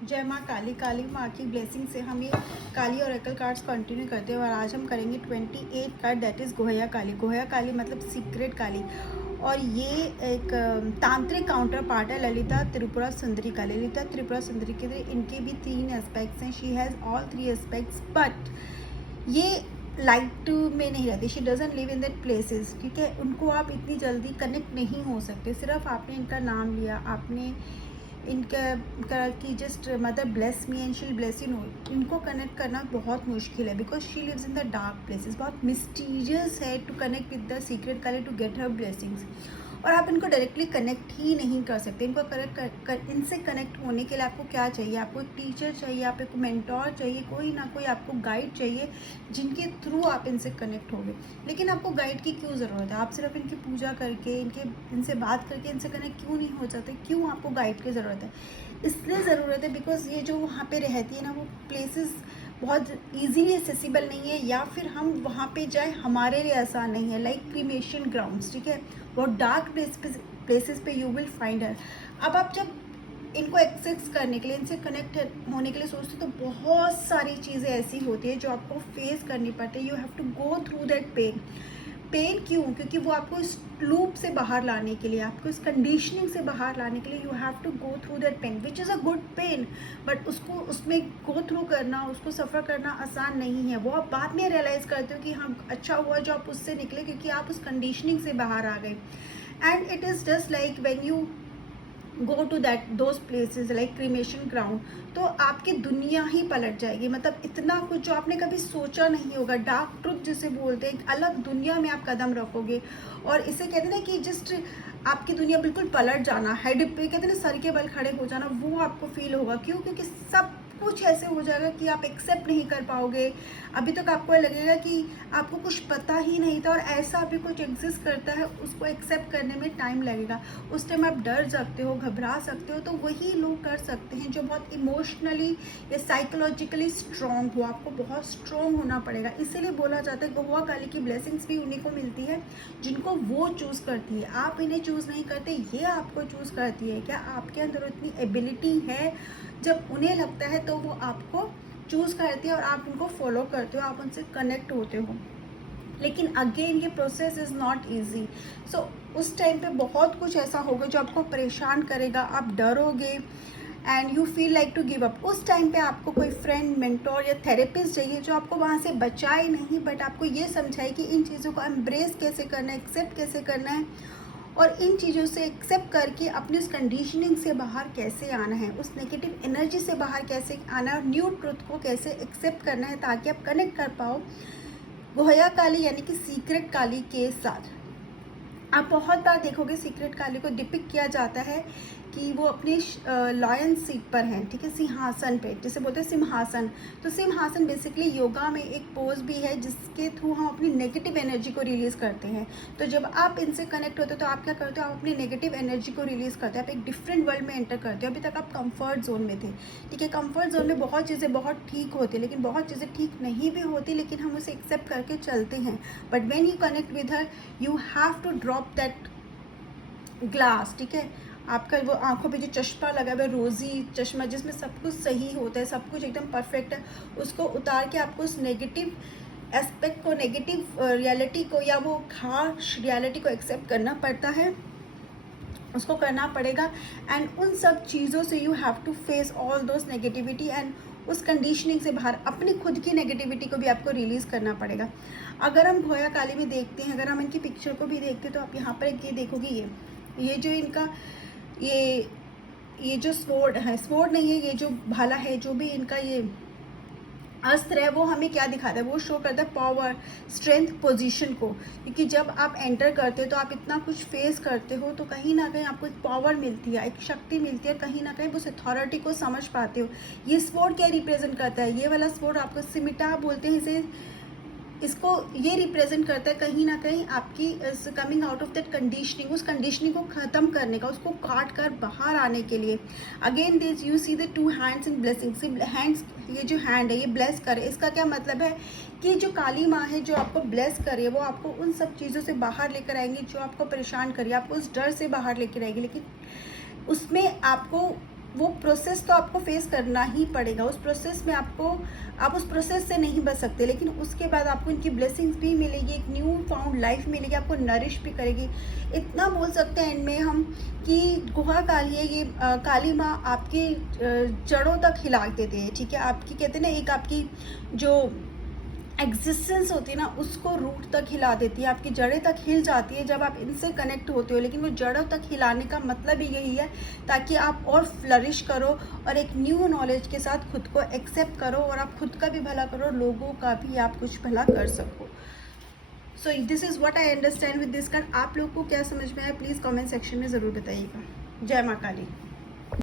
जय माँ काली। काली माँ की ब्लेसिंग से हम ये काली और एकल कार्ड्स कंटिन्यू करते हैं और आज हम करेंगे 28 कार्ड, दैट इज़ गोहया काली। गोहया काली मतलब सीक्रेट काली, और ये एक तांत्रिक काउंटर पार्ट है ललिता त्रिपुरा सुंदरी का। ललिता त्रिपुरा सुंदरी के लिए इनके भी 3 एस्पेक्ट्स हैं। She has all 3 aspects, but ये लाइट में नहीं रहती। She doesn't live in that places, ठीक है। उनको आप इतनी जल्दी कनेक्ट नहीं हो सकते। सिर्फ आपने इनका नाम लिया, आपने इनका कि just mother bless me and she will bless you, no, इनको कनेक्ट करना बहुत मुश्किल है because she lives in the dark places. बहुत मिस्टीरियस है to connect with the secret Kali to get her blessings, और आप इनको डायरेक्टली कनेक्ट ही नहीं कर सकते। इनको इनसे कनेक्ट होने के लिए आपको क्या चाहिए? आपको एक टीचर चाहिए, आप एक मेंटोर चाहिए, कोई ना कोई आपको गाइड चाहिए जिनके थ्रू आप इनसे कनेक्ट होगे। लेकिन आपको गाइड की क्यों ज़रूरत है? आप सिर्फ इनकी पूजा करके, इनसे बात करके इनसे कनेक्ट क्यों नहीं हो जाते? क्यों आपको गाइड की ज़रूरत है? इसलिए ज़रूरत है बिकॉज ये जो वहाँ पे रहती है ना, वो प्लेसेस बहुत ईजीली एक्सेसिबल नहीं है, या फिर हम वहाँ पे जाए हमारे लिए आसान नहीं है। लाइक क्रीमेशन ग्राउंड्स, ठीक है, बहुत डार्क प्लेसेस पे यू विल फाइंड हर। अब आप जब इनको एक्सेस करने के लिए, इनसे कनेक्ट होने के लिए सोचते हो तो बहुत सारी चीज़ें ऐसी होती है जो आपको फेस करनी पड़ती है। You have to go through that pain. Pain क्यों? क्योंकि वो आपको इस लूप से बाहर लाने के लिए, आपको इस कंडीशनिंग से बाहर लाने के लिए you have to go through that pain which is a good pain, but उसमें गो थ्रू करना, उसको सफ़र करना आसान नहीं है। वो आप बाद में रियलाइज़ करते हो कि हाँ, अच्छा हुआ जो आप उससे निकले, क्योंकि आप उस कंडीशनिंग से बाहर आ गए। And it is just like when you go to that those places like cremation ground, तो आपकी दुनिया ही पलट जाएगी। मतलब इतना कुछ जो आपने कभी सोचा नहीं होगा, डार्क ट्रुथ जिसे बोलते हैं, एक अलग दुनिया में आप कदम रखोगे। और इसे कहते हैं ना कि जस्ट आपकी दुनिया बिल्कुल पलट जाना, हेड पे कहते हैं ना सर के बल खड़े हो जाना, वो आपको फील होगा। क्यों? क्योंकि सब कुछ ऐसे हो जाएगा कि आप एक्सेप्ट नहीं कर पाओगे। अभी तक आपको लगेगा कि आपको कुछ पता ही नहीं था और ऐसा अभी कुछ एग्जिस्ट करता है, उसको एक्सेप्ट करने में टाइम लगेगा। उस टाइम आप डर सकते हो, घबरा सकते हो, तो वही लोग कर सकते हैं जो बहुत इमोशनली या साइकोलॉजिकली स्ट्रॉन्ग हो। आपको बहुत स्ट्रॉन्ग होना पड़ेगा। इसीलिए बोला जाता है गोवा काली की ब्लेसिंग्स भी उन्हीं को मिलती है जिनको वो चूज़ करती है। आप इन्हें चूज़ नहीं करते, ये आपको चूज़ करती है। क्या आपके अंदर इतनी एबिलिटी है? जब उन्हें लगता है तो वो आपको चूज़ करती है और आप उनको फॉलो करते हो, आप उनसे कनेक्ट होते हो। लेकिन अगेन ये प्रोसेस इज़ नॉट ईजी। सो उस टाइम पे बहुत कुछ ऐसा होगा जो आपको परेशान करेगा, आप डरोगे and you feel like to give up. उस टाइम पे आपको कोई फ्रेंड, मेंटोर या थेरेपिस्ट चाहिए जो आपको वहाँ से बचाए नहीं, बट आपको ये समझाए कि इन चीज़ों को एम्ब्रेस कैसे करना है, एक्सेप्ट कैसे करना है, और इन चीज़ों से एक्सेप्ट करके अपनी उस कंडीशनिंग से बाहर कैसे आना है, उस नेगेटिव एनर्जी से बाहर कैसे आना है, और न्यू ट्रुथ को कैसे एक्सेप्ट करना है, ताकि आप कनेक्ट कर पाओ गोहया काली यानी कि सीक्रेट काली के साथ। आप बहुत बार देखोगे सीक्रेट काली को डिपिक्ट किया जाता है कि वो अपने लॉयन सीट पर हैं, ठीक है, सिंहासन पे, जिसे बोलते हैं सिंहासन। तो सिंहासन बेसिकली योगा में एक पोज भी है जिसके थ्रू हम अपनी नेगेटिव एनर्जी को रिलीज़ करते हैं। तो जब आप इनसे कनेक्ट होते हो तो आप क्या करते हो? आप अपनी नेगेटिव एनर्जी को रिलीज़ करते हो, आप एक डिफरेंट वर्ल्ड में एंटर करते हो। अभी तक आप कंफर्ट जोन में थे, ठीक है। कंफर्ट जोन में बहुत चीज़ें बहुत ठीक होती है, लेकिन बहुत चीज़ें ठीक नहीं भी होती, लेकिन हम उसे एक्सेप्ट करके चलते हैं। But when you connect with her, you have to drop that glass, ठीक है। आपका वो आंखों पे जो चश्मा लगा हुआ है, रोज़ी चश्मा, जिसमें सब कुछ सही होता है, सब कुछ एकदम परफेक्ट है, उसको उतार के आपको उस नेगेटिव एस्पेक्ट को, नेगेटिव रियलिटी को, या वो हार्श रियलिटी को एक्सेप्ट करना पड़ता है, उसको करना पड़ेगा। एंड उन सब चीज़ों से you have to face all those negativity, and उस कंडीशनिंग से बाहर अपनी खुद की नेगेटिविटी को भी आपको रिलीज़ करना पड़ेगा। अगर हम गोया काली में देखते हैं, अगर हम इनकी पिक्चर को भी देखते हैं, तो आप यहाँ पर एक ये देखोगे, ये जो इनका ये जो स्वॉर्ड है, स्वॉर्ड नहीं है, ये जो भाला है, जो भी इनका ये अस्त्र है, वो हमें क्या दिखाता है? वो शो करता है पावर, स्ट्रेंथ, पोजीशन को। क्योंकि जब आप एंटर करते हो तो आप इतना कुछ फेस करते हो, तो कहीं ना कहीं आपको एक पावर मिलती है, एक शक्ति मिलती है, कहीं ना कहीं उस अथॉरिटी को समझ पाते हो। ये स्वॉर्ड क्या रिप्रेजेंट करता है? ये वाला स्वॉर्ड आपको सिमिटा बोलते हैं इसे। इसको ये रिप्रेजेंट करता है कहीं ना कहीं आपकी coming out of that conditioning, उस कंडीशनिंग को ख़त्म करने का, उसको काट कर बाहर आने के लिए। Again this you see the 2 hands in blessing. Hands, ये जो हैंड है ये ब्लेस करे, इसका क्या मतलब है कि जो काली माँ है जो आपको ब्लेस करे, वो आपको उन सब चीज़ों से बाहर लेकर आएंगी जो आपको परेशान करिए, आपको उस डर से बाहर लेकर आएगी। लेकिन उसमें आपको वो प्रोसेस तो आपको फेस करना ही पड़ेगा। उस प्रोसेस में आप उस प्रोसेस से नहीं बच सकते, लेकिन उसके बाद आपको इनकी ब्लेसिंग्स भी मिलेगी, एक न्यू फाउंड लाइफ मिलेगी, आपको नरिश भी करेगी। इतना बोल सकते हैं एंड में हम कि गुहा काली है ये, काली माँ आपकी जड़ों तक हिला देते हैं, ठीक है। आपकी कहते हैं ना, एक आपकी जो एग्जिस्टेंस होती है ना, उसको रूट तक हिला देती है, आपकी जड़ें तक हिल जाती है जब आप इनसे कनेक्ट होते हो। लेकिन वो जड़ों तक हिलाने का मतलब ही यही है ताकि आप और फ्लरिश करो और एक न्यू नॉलेज के साथ खुद को एक्सेप्ट करो और आप खुद का भी भला करो, लोगों का भी आप कुछ भला कर सको। So this is what I understand with this card. आप लोग को क्या समझ में आया प्लीज़ कमेंट सेक्शन में ज़रूर बताइएगा। जय माँ काली।